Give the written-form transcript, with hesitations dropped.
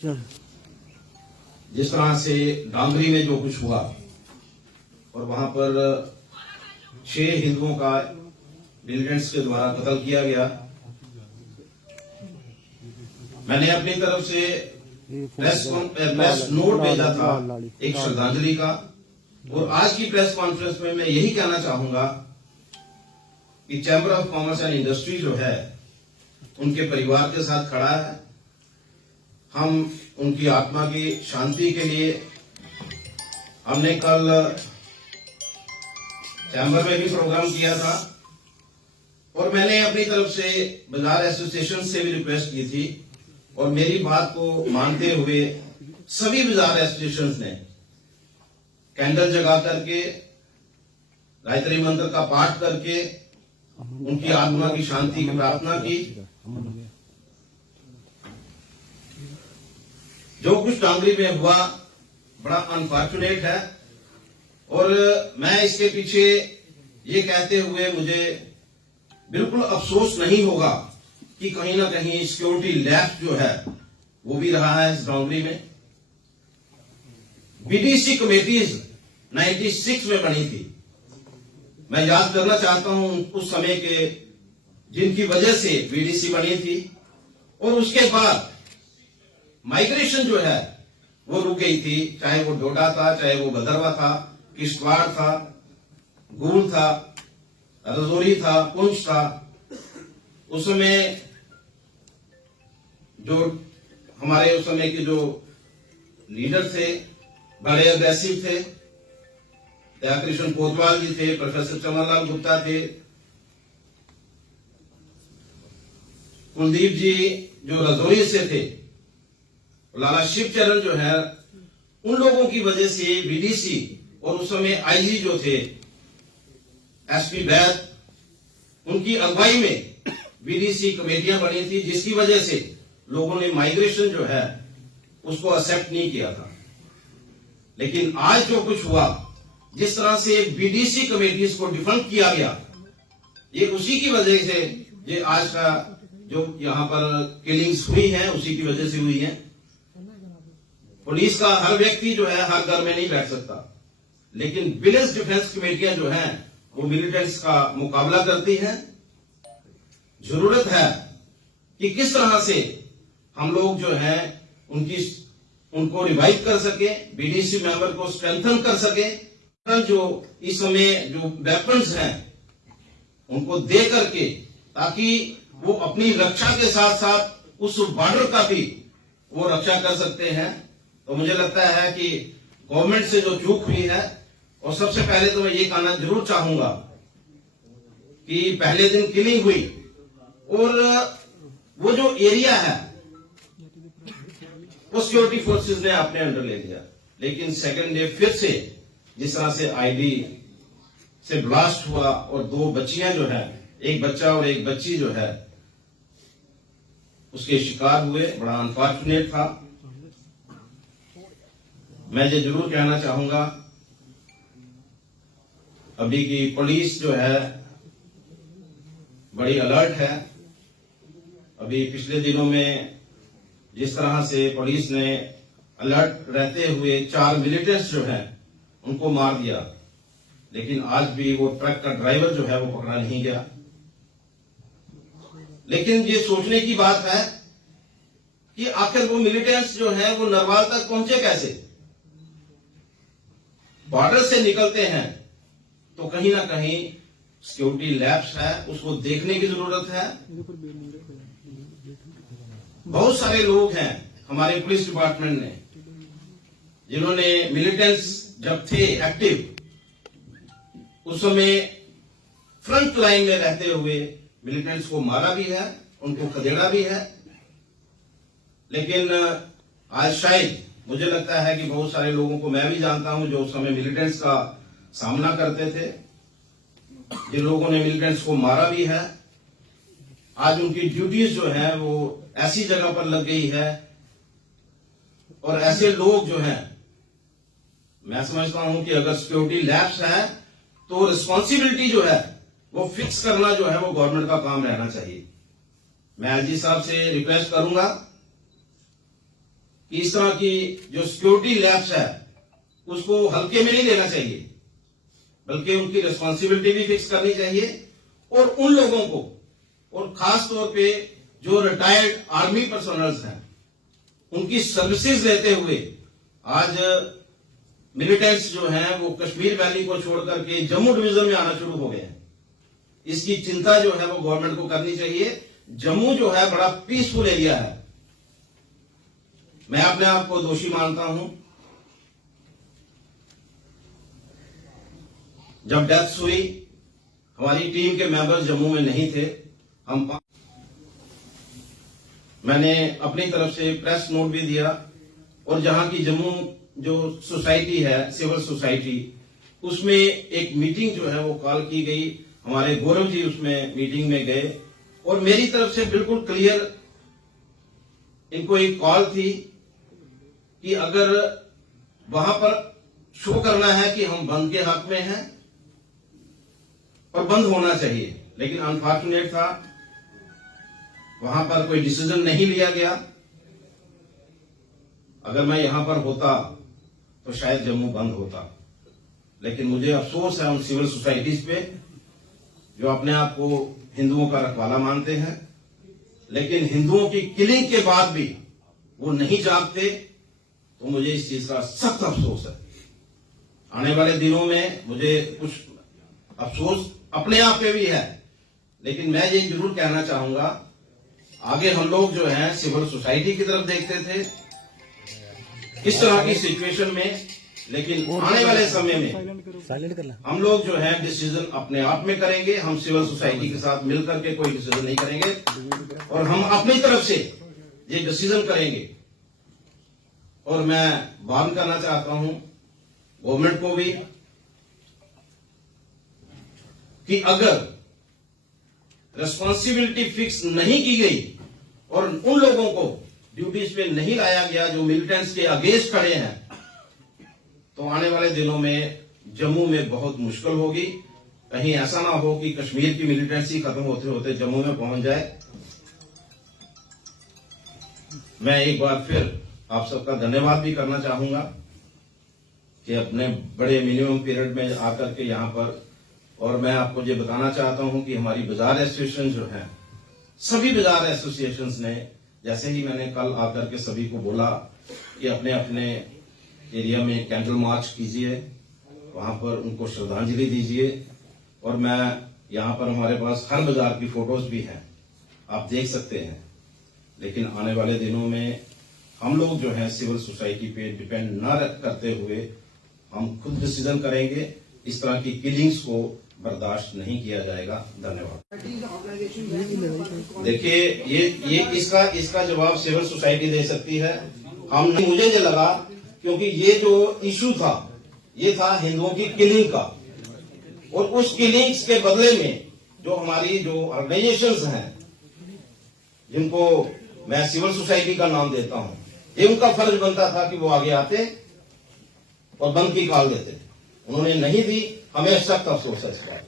जिस तरह से डांगरी में जो कुछ हुआ और वहां पर 6 हिंदुओं का मिलिटेंट्स के द्वारा कत्ल किया गया, मैंने अपनी तरफ से प्रेस नोट भेजा था एक श्रद्धांजलि का। और आज की प्रेस कॉन्फ्रेंस में मैं यही कहना चाहूंगा कि chamber of commerce and industry जो है उनके परिवार के साथ खड़ा है। हम उनकी आत्मा की शांति के लिए हमने कल चैम्बर में भी प्रोग्राम किया था और मैंने अपनी तरफ से बाजार एसोसिएशन से भी रिक्वेस्ट की थी और मेरी बात को मानते हुए सभी बाजार एसोसिएशन ने कैंडल जगा करके गायत्री मंत्र का पाठ करके उनकी आत्मा की शांति की प्रार्थना की। जो कुछ डांगरी में हुआ बड़ा अनफॉर्चुनेट है और मैं इसके पीछे ये कहते हुए मुझे बिल्कुल अफसोस नहीं होगा कि कहीं ना कहीं सिक्योरिटी लैप्स जो है वो भी रहा है इस डांगरी में। बीडीसी कमेटीज 96 में बनी थी। मैं याद करना चाहता हूं उस समय के जिनकी वजह से बीडीसी बनी थी और उसके बाद माइग्रेशन जो है वो रुक गई थी, चाहे वो डोडा था, चाहे वो भदरवा था, किश्तवाड़ था, गूल था, रजौरी था, पुंछ था। उस समय जो हमारे उस समय के जो लीडर थे बड़े अग्रेसिव थे। दयाकृष्ण कोतवाल जी थे, प्रोफेसर चमनलाल गुप्ता थे, कुलदीप जी जो रजौरी से थे, लाला शिवचरण जो है, उन लोगों की वजह से बीडीसी और उस समय आईजी जो थे एसपी वैद, उनकी अगुवाई में बीडीसी कमेटियां बनी थी, जिसकी वजह से लोगों ने माइग्रेशन जो है उसको एक्सेप्ट नहीं किया था। लेकिन आज जो कुछ हुआ, जिस तरह से बीडीसी कमेटीज को डिफंड किया गया, ये उसी की वजह से ये आज का जो यहां पर किलिंग्स हुई हैं उसी की वजह से हुई हैं। पुलिस का हर व्यक्ति जो है हर घर में नहीं बैठ सकता, लेकिन विलेज डिफेंस कमेटियां जो हैं वो मिलिटेंट्स का मुकाबला करती हैं। जरूरत है कि किस तरह से हम लोग जो है उनको रिवाइव कर सके, बीडीसी मेंबर को स्ट्रेंथन कर सके, जो इस समय जो वेपन्स हैं उनको दे करके, ताकि वो अपनी रक्षा के साथ साथ उस बॉर्डर का भी वो रक्षा कर सकते हैं। तो मुझे लगता है कि गवर्नमेंट से जो चूक हुई है, और सबसे पहले तो मैं ये कहना जरूर चाहूंगा कि पहले दिन किलिंग हुई और वो जो एरिया है वो सिक्योरिटी फोर्सेस ने अपने अंडर ले लिया, लेकिन सेकंड डे फिर से जिस तरह से आईडी से ब्लास्ट हुआ और 2 बच्चियां जो है, एक बच्चा और एक बच्ची जो है उसके शिकार हुए, बड़ा अनफॉर्चुनेट था। मैं ये जरूर कहना चाहूंगा अभी की पुलिस जो है बड़ी अलर्ट है। अभी पिछले दिनों में जिस तरह से पुलिस ने अलर्ट रहते हुए 4 मिलिटेंट्स जो हैं उनको मार दिया, लेकिन आज भी वो ट्रक का ड्राइवर जो है वो पकड़ा नहीं गया। लेकिन ये सोचने की बात है कि आखिर वो मिलिटेंट्स जो हैं वो नरवाल तक पहुंचे कैसे। बॉर्डर से निकलते हैं तो कहीं ना कहीं सिक्योरिटी लैप्स है, उसको देखने की जरूरत है। बहुत सारे लोग हैं हमारे पुलिस डिपार्टमेंट ने जिन्होंने मिलिटेंट्स जब थे एक्टिव, उस समय फ्रंट लाइन में रहते हुए मिलिटेंट्स को मारा भी है, उनको खदेड़ा भी है। लेकिन आज शायद मुझे लगता है कि बहुत सारे लोगों को मैं भी जानता हूं जो उस समय मिलिटेंट्स का सामना करते थे, जिन लोगों ने मिलिटेंट्स को मारा भी है। आज उनकी ड्यूटीज जो है वो ऐसी जगह पर लग गई है और ऐसे लोग जो हैं, मैं समझता हूं कि अगर सिक्योरिटी लैप्स है तो रिस्पॉन्सिबिलिटी जो है वो फिक्स करना जो है वो गवर्नमेंट का काम रहना चाहिए। मैं एलजी साहब से रिक्वेस्ट करूंगा कि इस तरह की जो सिक्योरिटी लैब्स है उसको हल्के में नहीं लेना चाहिए, बल्कि उनकी रिस्पॉन्सिबिलिटी भी फिक्स करनी चाहिए और उन लोगों को, और खास तौर पे जो रिटायर्ड आर्मी पर्सनल्स हैं, उनकी सर्विसेज लेते हुए आज मिलिटेंट्स जो हैं वो कश्मीर वैली को छोड़ करके जम्मू डिवीजन में आना शुरू हो गए हैं। इसकी चिंता जो है वो गवर्नमेंट को करनी चाहिए। जम्मू जो है बड़ा पीसफुल एरिया है। मैं अपने आप को दोषी मानता हूं। जब डेथ हुई, हमारी टीम के मेंबर्स जम्मू में नहीं थे। मैंने अपनी तरफ से प्रेस नोट भी दिया और जहां की जम्मू जो सोसाइटी है, सिविल सोसाइटी, उसमें एक मीटिंग जो है वो कॉल की गई। हमारे गौरव जी उसमें मीटिंग में गए और मेरी तरफ से बिल्कुल क्लियर इनको एक कॉल थी कि अगर वहां पर शो करना है कि हम बंद के हक में हैं और बंद होना चाहिए, लेकिन अनफॉर्चुनेट था वहां पर कोई डिसीजन नहीं लिया गया। अगर मैं यहां पर होता तो शायद जम्मू बंद होता, लेकिन मुझे अफसोस है उन सिविल सोसाइटीज पे जो अपने आप को हिंदुओं का रखवाला मानते हैं, लेकिन हिंदुओं की किलिंग के बाद भी वो नहीं जागते। तो मुझे इस चीज का सख्त अफसोस है। आने वाले दिनों में मुझे कुछ अफसोस अपने आप पे भी है, लेकिन मैं ये जरूर कहना चाहूंगा, आगे हम लोग जो हैं सिविल सोसाइटी की तरफ देखते थे इस तरह की सिचुएशन में, लेकिन आने वाले समय में हम लोग जो है डिसीजन अपने आप में करेंगे। हम सिविल सोसाइटी के साथ मिलकर के कोई डिसीजन नहीं करेंगे और हम अपनी तरफ से ये डिसीजन करेंगे। और मैं वार्न करना चाहता हूं गवर्नमेंट को भी कि अगर रिस्पॉन्सिबिलिटी फिक्स नहीं की गई और उन लोगों को ड्यूटीज पे नहीं लाया गया जो मिलिटेंट्स के अगेंस्ट खड़े हैं, तो आने वाले दिनों में जम्मू में बहुत मुश्किल होगी। कहीं ऐसा ना हो कि कश्मीर की मिलिटेंसी खत्म होते होते जम्मू में पहुंच जाए। मैं एक बार फिर आप सबका धन्यवाद भी करना चाहूंगा कि अपने बड़े मिनिमम पीरियड में आकर के यहां पर, और मैं आपको ये बताना चाहता हूं कि हमारी बाजार एसोसिएशन जो है, सभी बाजार एसोसिएशंस ने, जैसे ही मैंने कल आकर के सभी को बोला कि अपने अपने एरिया में कैंडल मार्च कीजिए, वहां पर उनको श्रद्धांजलि दीजिए। और मैं यहां पर हमारे पास हर बाजार की फोटोज भी हैं, आप देख सकते हैं। लेकिन आने वाले दिनों में हम लोग जो है सिविल सोसाइटी पे डिपेंड न करते हुए हम खुद डिसीजन करेंगे। इस तरह की किलिंग्स को बर्दाश्त नहीं किया जाएगा। धन्यवाद। देखिए ये इसका जवाब सिविल सोसाइटी दे सकती है। मुझे ये लगा क्योंकि ये जो इशू था ये था हिंदुओं की किलिंग का, और उस किलिंग्स के बदले में जो हमारी जो ऑर्गेनाइजेशंस हैं, जिनको मैं सिविल सोसाइटी का नाम देता हूं, ये उनका फर्ज बनता था कि वो आगे आते और बंद की कॉल देते। उन्होंने नहीं दी। हमें सख्त अफसोस है इस बात।